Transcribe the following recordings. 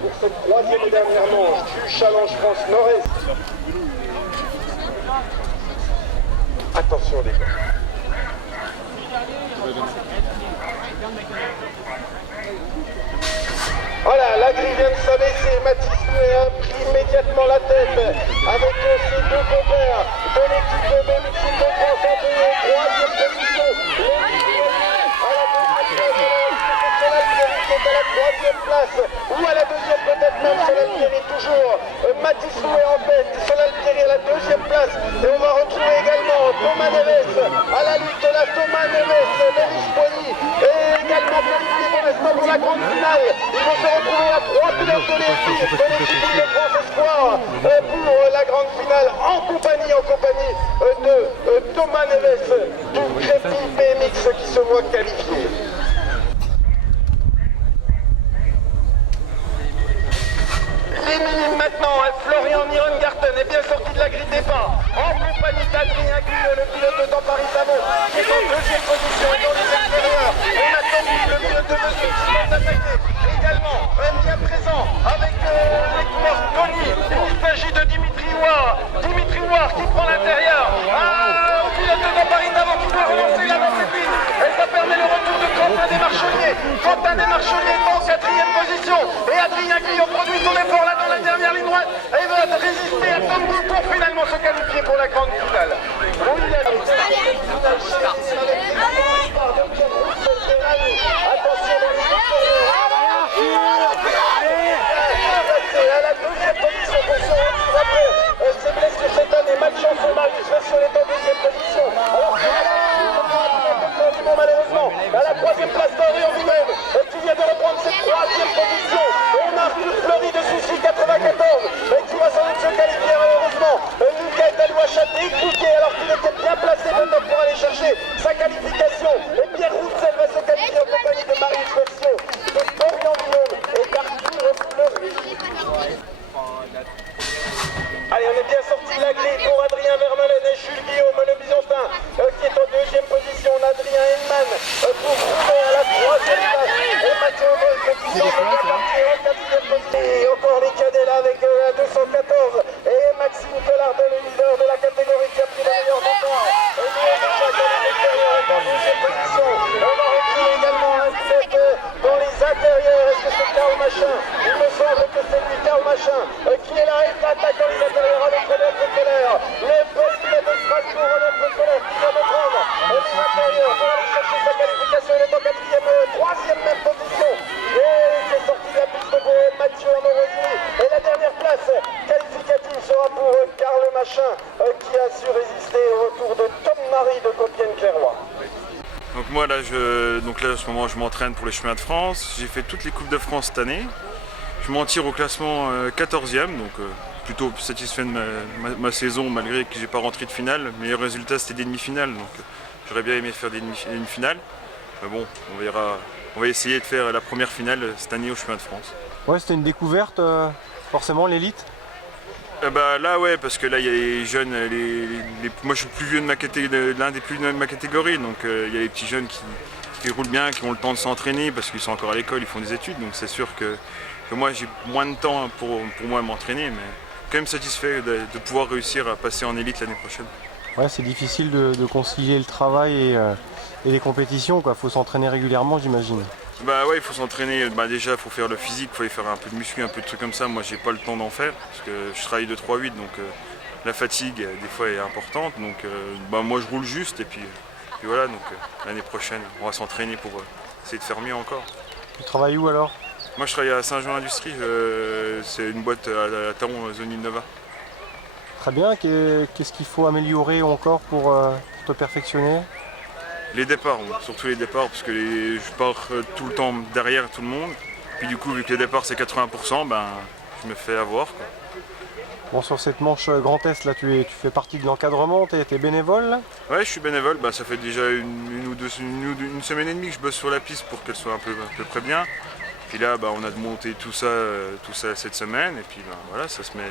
Pour cette troisième et dernière manche du Challenge France Nord-Est. Attention les gars. Voilà, la grille vient de s'abaisser. Mathis Nouet a pris immédiatement la tête avec ses deux compères de l'équipe de l'équipe de France en troisième position. À la troisième place, ou à la deuxième peut-être même, Solal-Pierry toujours. Mathis Nouet en tête, Solal-Pierry à la deuxième place. Et on va retrouver également Thomas Neves à la lutte de la Thomas Neves, Denis Poigny est également qualifié pour l'instant pour la grande finale. Ils vont se retrouver à 3 pilotes de l'équipe de France Espoir pour la grande finale en compagnie de Thomas Neves du Crépi BMX qui se voit qualifié. Les minimes maintenant, Florian Nierengarten est bien sorti de la grille départ en compagnie d'Adrien Guyot, le pilote de Paris-Savon qui est en deuxième position et dans les extérieurs. On attend le pilote de Monsieur qui va s'attaquer également, bien présent avec les coureurs Tony. Il s'agit de Dimitri Ouar qui prend l'intérieur. Au pilote de Paris-Savon qui doit relancer la discipline. Et ça permet le retour de Quentin Desmarcheliers. Quentin Desmarcheliers est en quatrième position et Adrien Guyot produit son effort là dans la dernière ligne droite et va résister à Tom Bou pour finalement se qualifier pour la grande finale. À la deuxième position pour se retour après ses blessures cette année. Malchance au Marius Version est en deuxième position. Alors malheureusement à la troisième place d'Henri en lui-même qui vient de reprendre cette troisième position. On a Arthur Fleury de Soucy 94 qui va sans doute se qualifier malheureusement. Lucas Dalouacha décliqué alors qu'il était bien placé maintenant pour aller chercher sa qualification. Et Pierre Roussel va se qualifier en compagnie de Marius Version, de Florian Guillaume et d'Arthur Fleury. Allez, on est bien sorti de la grille pour Adrien Vermeulen et Jules Guillaume, le Byzantin, qui est en deuxième position. On a Adrien Henman pour rouler à la troisième place. Et Mathieu Wolf qui sort de partir en quatrième position. Et encore les cadets là avec la 214. Et Maxime Collard, le leader de la catégorie qui a pris la meilleure départ. Et nous, on est chacun à l'extérieur est en deuxième position. On va retrouver également un set dans les intérieurs. Est-ce que c'est Karl Machin? Il me semble que c'est lui, Karl Machin, qui est là et attaque dans les intérieurs avec Rodolphe Keller. Le poste de Strasbourg, Rodolphe Keller qui vient de prendre les intérieurs pour aller chercher sa qualification. Il est en troisième même position. Et c'est sorti de la piste pour Mathieu Amorosi. Et la dernière place qualificative sera pour Karl Machin qui a su résister au retour de Tom Marie de Compiègne-Clairoy. Donc moi là, en ce moment je m'entraîne pour les chemins de France. J'ai fait toutes les Coupes de France cette année. Je m'en tire au classement 14e, donc plutôt satisfait de ma saison malgré que j'ai pas rentré de finale. Le meilleur résultat c'était des demi-finales, donc j'aurais bien aimé faire des demi-finales. Mais bon, on va essayer de faire la première finale cette année au chemin de France. Ouais, c'était une découverte, forcément l'élite. Là ouais, parce que là il y a les jeunes, moi je suis le plus vieux de l'un des plus vieux de ma catégorie, donc il y a les petits jeunes qui roulent bien, qui ont le temps de s'entraîner parce qu'ils sont encore à l'école, ils font des études, donc c'est sûr que moi j'ai moins de temps pour moi m'entraîner, mais quand même satisfait de pouvoir réussir à passer en élite l'année prochaine. Ouais, c'est difficile de concilier le travail et les compétitions, quoi. Faut s'entraîner régulièrement, j'imagine. Bah ouais, il faut s'entraîner, déjà il faut faire le physique, il faut faire un peu de muscu, un peu de trucs comme ça. Moi j'ai pas le temps d'en faire parce que je travaille de 3-8, donc la fatigue des fois est importante, donc moi je roule juste et puis voilà, donc l'année prochaine on va s'entraîner pour essayer de faire mieux encore. Tu travailles où alors? Moi je travaille à Saint-Jean-Industrie, c'est une boîte à Taron, zone Innova. Très bien, qu'est-ce qu'il faut améliorer encore pour te perfectionner? Les départs, surtout les départs, parce que je pars tout le temps derrière tout le monde. Puis du coup, vu que les départs c'est 80%, je me fais avoir, quoi. Bon, sur cette manche Grand Est, là, tu fais partie de l'encadrement, tu es bénévole là? Ouais, je suis bénévole, ça fait déjà une semaine et demie que je bosse sur la piste pour qu'elle soit à peu près bien. Puis là, on a monté tout ça cette semaine, et puis voilà, ça se met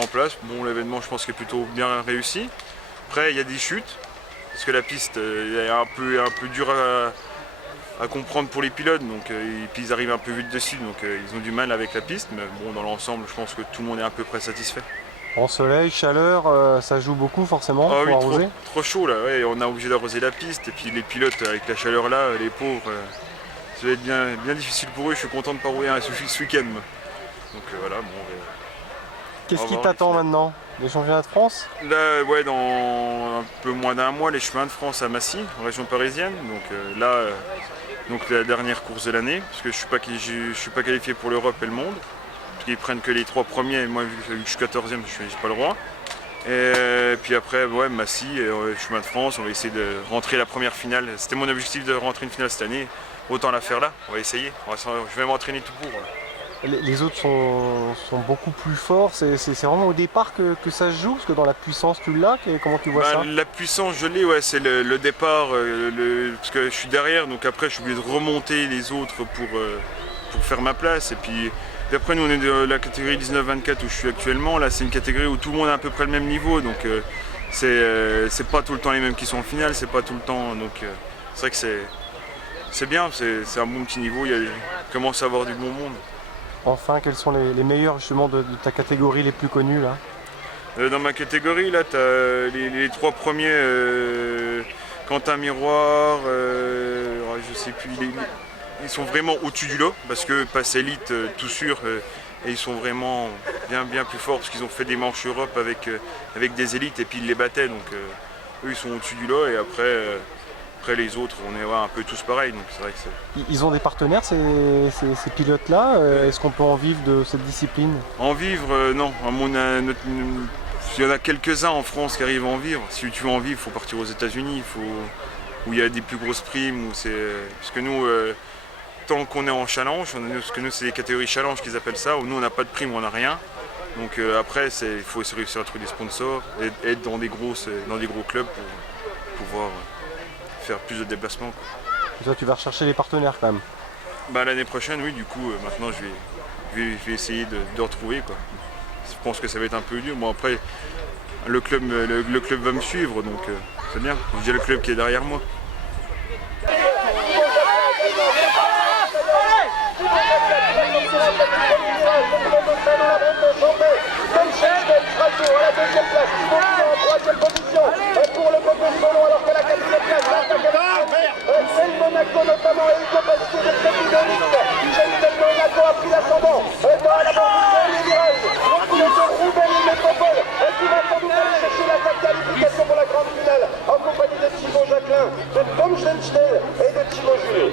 en place. Bon, l'événement, je pense qu'il est plutôt bien réussi. Après, il y a des chutes, parce que la piste est un peu dure à comprendre pour les pilotes, donc, et puis ils arrivent un peu vite dessus, donc ils ont du mal avec la piste, mais bon, dans l'ensemble, je pense que tout le monde est à peu près satisfait. En soleil, chaleur, ça joue beaucoup forcément Ah pour oui, arroser. trop chaud là, ouais, on a obligé d'arroser la piste, et puis les pilotes avec la chaleur là, les pauvres, ça va être bien difficile pour eux, je suis content de ne pas rouler ce week-end. Donc voilà, bon. Qu'est-ce Au qui revoir, t'attend maintenant? Les championnats de France? Là, ouais, dans un peu moins d'un mois, les chemins de France à Massy, en région parisienne. Donc là, donc la dernière course de l'année, parce que je suis pas qualifié pour l'Europe et le monde. Parce qu'ils prennent que les 3 premiers, et moi vu que je suis 14e, je n'ai pas le droit. Et puis après, ouais, Massy, chemin de France, on va essayer de rentrer la première finale. C'était mon objectif de rentrer une finale cette année. Autant la faire là, on va essayer. Je vais m'entraîner tout pour. Les autres sont beaucoup plus forts, c'est vraiment au départ que ça se joue, parce que dans la puissance tu l'as, comment tu vois ça? La puissance je l'ai, ouais, c'est le départ, parce que je suis derrière, donc après je suis obligé de remonter les autres pour faire ma place. Et puis après nous on est de la catégorie 19-24 où je suis actuellement, là c'est une catégorie où tout le monde a à peu près le même niveau, donc c'est pas tout le temps les mêmes qui sont en finale, c'est pas tout le temps, donc c'est vrai que c'est bien, c'est un bon petit niveau, il commence à avoir du bon monde. Enfin, quels sont les meilleurs justement de ta catégorie les plus connus là? Dans ma catégorie, là, tu as les 3 premiers, Quentin Miroir, je sais plus, ils sont vraiment au-dessus du lot, parce que passe élite, tout sûr, et ils sont vraiment bien plus forts, parce qu'ils ont fait des manches Europe avec des élites, et puis ils les battaient, donc eux ils sont au-dessus du lot, et après les autres, on est un peu tous pareils, donc c'est vrai que c'est... Ils ont des partenaires ces pilotes-là? Est-ce qu'on peut en vivre de cette discipline? En vivre, non. Il y en a quelques-uns en France qui arrivent à en vivre. Si tu veux en vivre, il faut partir aux États-Unis, où il y a des plus grosses primes. Parce que nous, tant qu'on est en challenge, parce que nous c'est des catégories challenge qu'ils appellent ça, où nous on n'a pas de prime, on n'a rien. Donc après, il faut réussir à trouver des sponsors, et être dans des gros clubs pour pouvoir faire plus de déplacements. Et toi, tu vas rechercher des partenaires quand même? L'année prochaine, oui, du coup, maintenant je vais essayer de retrouver, quoi. Je pense que ça va être un peu dur. Bon, après, le club va me suivre, donc c'est bien. J'ai le club qui est derrière moi. Monaco notamment, et il passe sur le début de liste. Monaco a pris l'ascendant dans la bande du virage. Le pilote de Roubaix Métropole qui va sans doute aller chercher la qualification pour la grande finale en compagnie de Thibaut Jacquelin, de Tom Schlenschnell et de Thibaut Julot.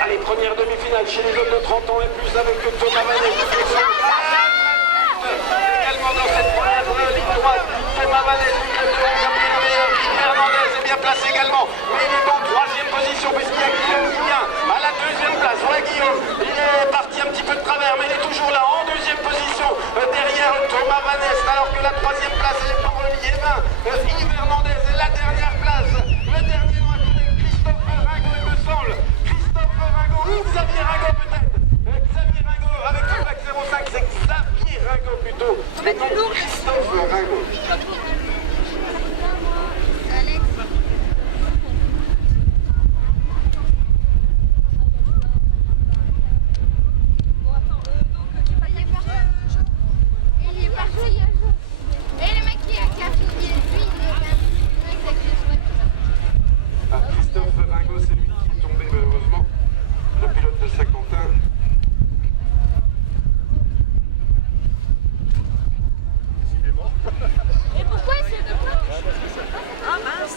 Allez, première demi-finale chez les hommes de 30 ans et plus avec Thomas Manet. Également dans cette première ligne droite, Thomas Manet. Fernandez est bien placé également, mais il est en 3e position puisqu'il y a Guillaume Guignin à la 2e place. Ouais, Guillaume, il est parti un petit peu de travers, mais il est toujours là en 2e position derrière Thomas Vanès, alors que la 3e place est pour Yémin. Yves Hernandez est la dernière place. Le dernier doit être Christophe Ringo, il me semble. Christophe Ringo ou Xavier Ringo peut-être. Xavier Ringo avec le plaque 05, c'est Xavier Ringo plutôt. Mais non, Christophe Ringo. Christophe Ringo, c'est lui qui est tombé malheureusement, le pilote de Saint-Quentin. Et pourquoi il s'est de quoi? Ah mince.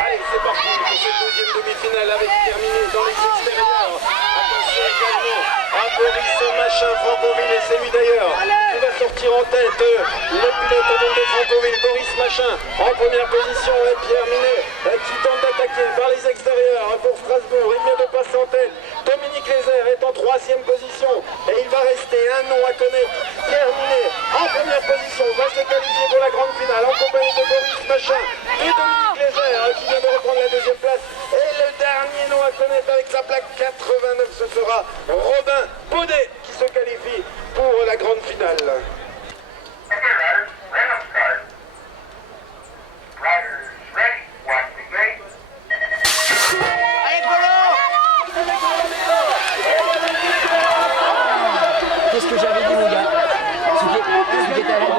Allez, c'est parti pour cette deuxième demi-finale avec terminé dans les extérieurs. Attention également à Boris Machin, Franconville, et c'est lui d'ailleurs qui va sortir en tête. Le pilote de Franconville, Boris Machin, en première position, et Pierre Minet qui tente d'attaquer par les extérieurs pour Strasbourg. Il vient de passer en tête. Dominique Lézère est en 3e position et il va rester un nom à connaître. Pierre Minet en première position va se qualifier pour la grande finale en compagnie de Boris Machin et Dominique Lézère qui vient de reprendre la 2e place. Et le dernier nom à connaître avec sa plaque 89, ce sera Robin Baudet qui se qualifie la grande finale. Qu'est-ce que j'avais dit, mon gars? Celui qui était à la 2.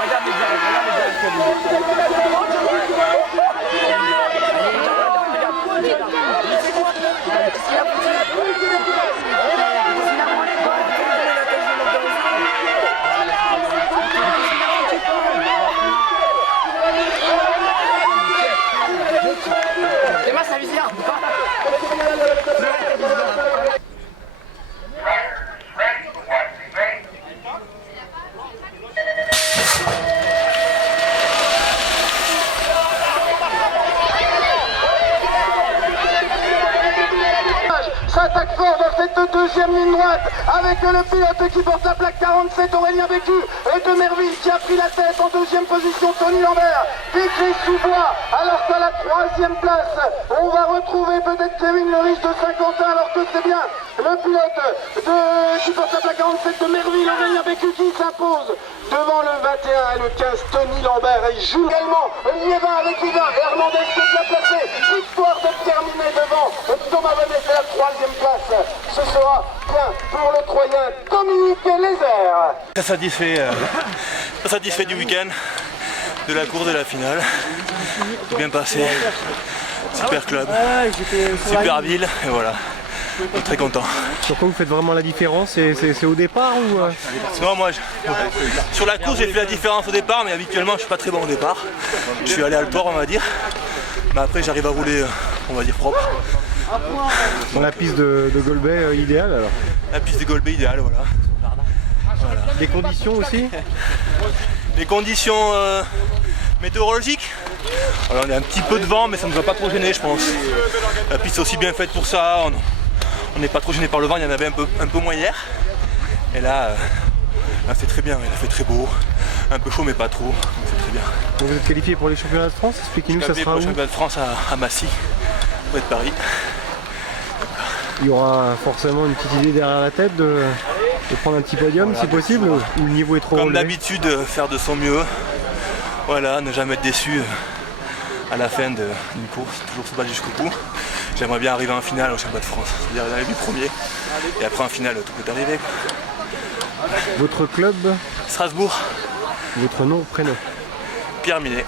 Regarde les gars, ça vient. S'attaque fort dans cette deuxième ligne droite avec le pilote qui porte la plaque 47, Aurélien Bécu, et de Merville qui a pris la tête en deuxième position, Tony Lambert, Didier Sous-Bois, alors qu'à la troisième place, on va retrouver peut-être Kevin le riche de Saint-Quentin, alors que c'est bien le pilote qui porte la plaque 47 de Merville, Aurélien Bécu qui s'impose devant le 21 et le 15, Tony Lambert, et joue également Liévin avec Yvain, Hernandez qui est bien placé, histoire de terminer devant Thomas Bonnet, c'est la troisième place. Ce sera bien pour le Troyen Dominique Lézère. Très satisfait du week-end, de la course de la finale. Bien passé, super club, super ville, et voilà. Très content. Sur quoi vous faites vraiment la différence? C'est au départ ou Non, moi, sur la course, j'ai fait la différence au départ, mais habituellement, je suis pas très bon au départ. Je suis aléatoire, on va dire. Mais après, j'arrive à rouler, on va dire, propre. dans la piste de Golbet idéale alors? La piste de Golbet idéale, voilà. Des conditions aussi? Les conditions météorologiques. Alors, on a un petit peu de vent, mais ça ne nous va pas trop gêner, je pense. La piste est aussi bien faite pour ça. On n'est pas trop gêné par le vent, il y en avait un peu moins hier. Et là, il a fait très bien, il a fait très beau. Un peu chaud, mais pas trop. Donc c'est très bien. Donc vous êtes qualifié pour les championnats de France? Expliquez-nous, ça sera pour où? le championnat de France à Massy, près de Paris. Il y aura forcément une petite idée derrière la tête de prendre un petit podium si possible, ou le niveau est trop Comme relevé? d'habitude, faire de son mieux. Voilà, ne jamais être déçu à la fin d'une course, toujours se battre jusqu'au bout. J'aimerais bien arriver en finale au championnat de France, c'est-à-dire les 8 premiers. Et après en finale, tout peut arriver. Votre club, Strasbourg, votre nom, prénom? Pierre Minet.